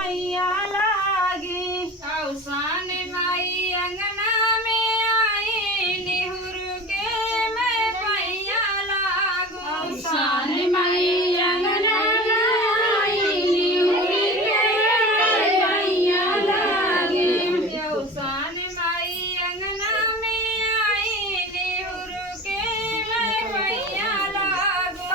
मैया लागी। औसान माई अंगना में आई निहुर के मैं पैया लागू। औसान माई अंगना में आई निहुर के मैं पैया लागी। औसान माई अंगना में आई निहुर के मैं पैया लागू।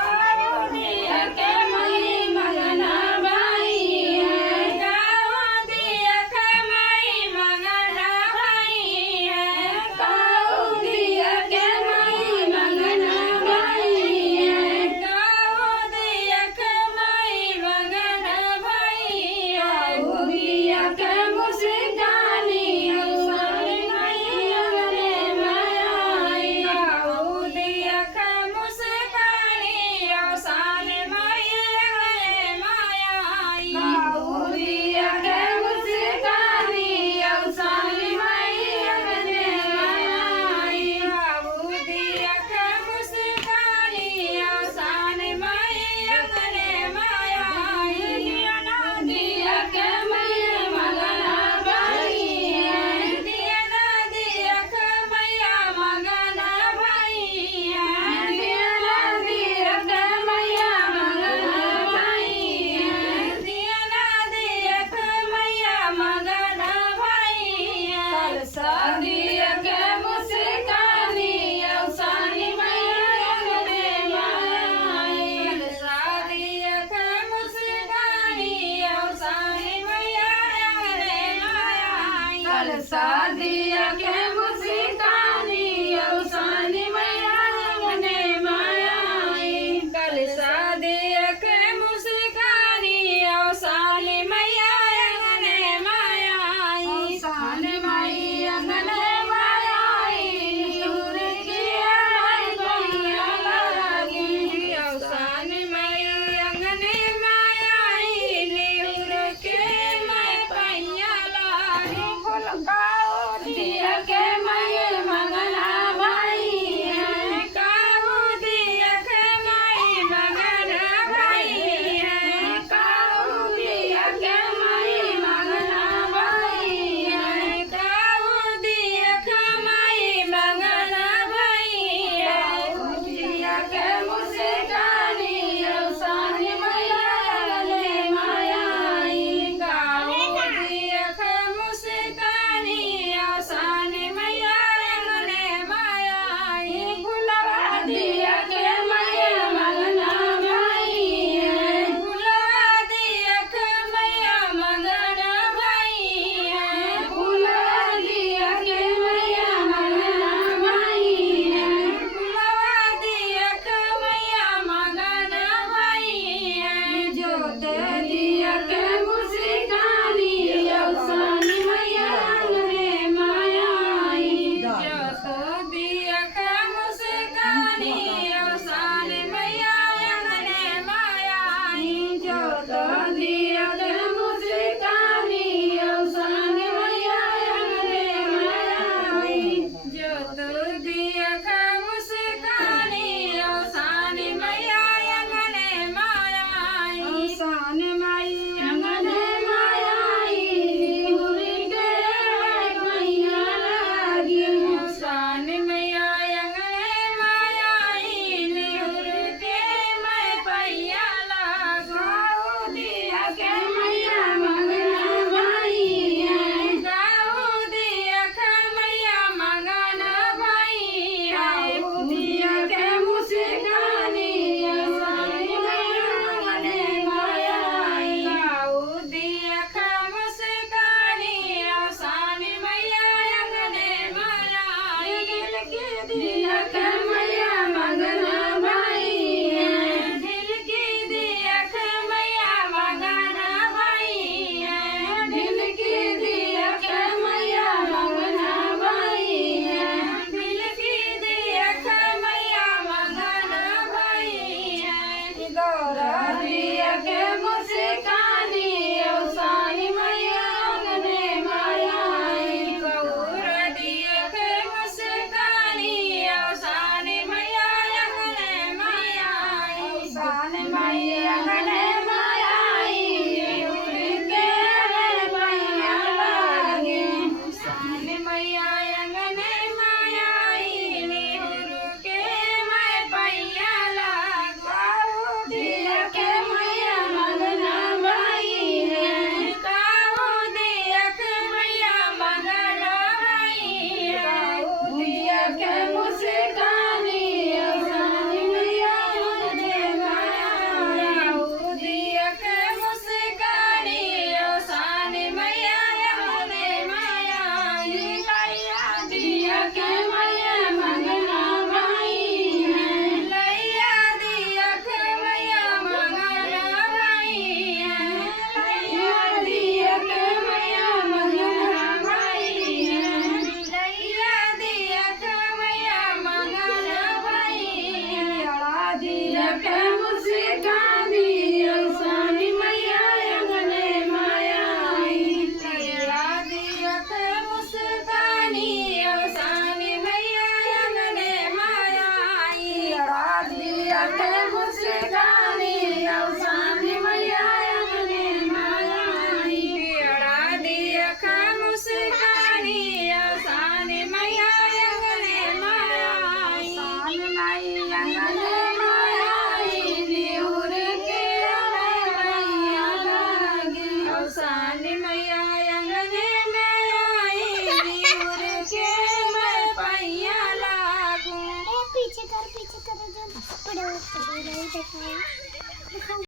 दिया के मई मंगना भाई है। गाओ दिया के माई मंगना भाई है। गाओ दिया के मई मंगना भाई है। गाओ दिया के माई मंगना भाई है। गाओ दिया के मुस्कानी औसान माई अंगने में आई। गाओ दिया के मुस्कानी औसान माई अंगने में आई। गाओ दिया के मुस्कानी औसान माई अंगने में आई। गाओ दिया के मुस्कानी औसान माई अंगने में आई। दिया ना दिया के मई मंगना भाई है। दिया ना दिया के मैया मंगना भाई है। दिया ना दिया के मैया मंगना भाई है। दिया ना दिया के मैया मंगना भाई है। कलसा दिया के मुस्कानी औसान माई अंगने में आई। दिया के मुस्कानी औसान मैया अंगने में आई। कलसा दिया के मुस्कानी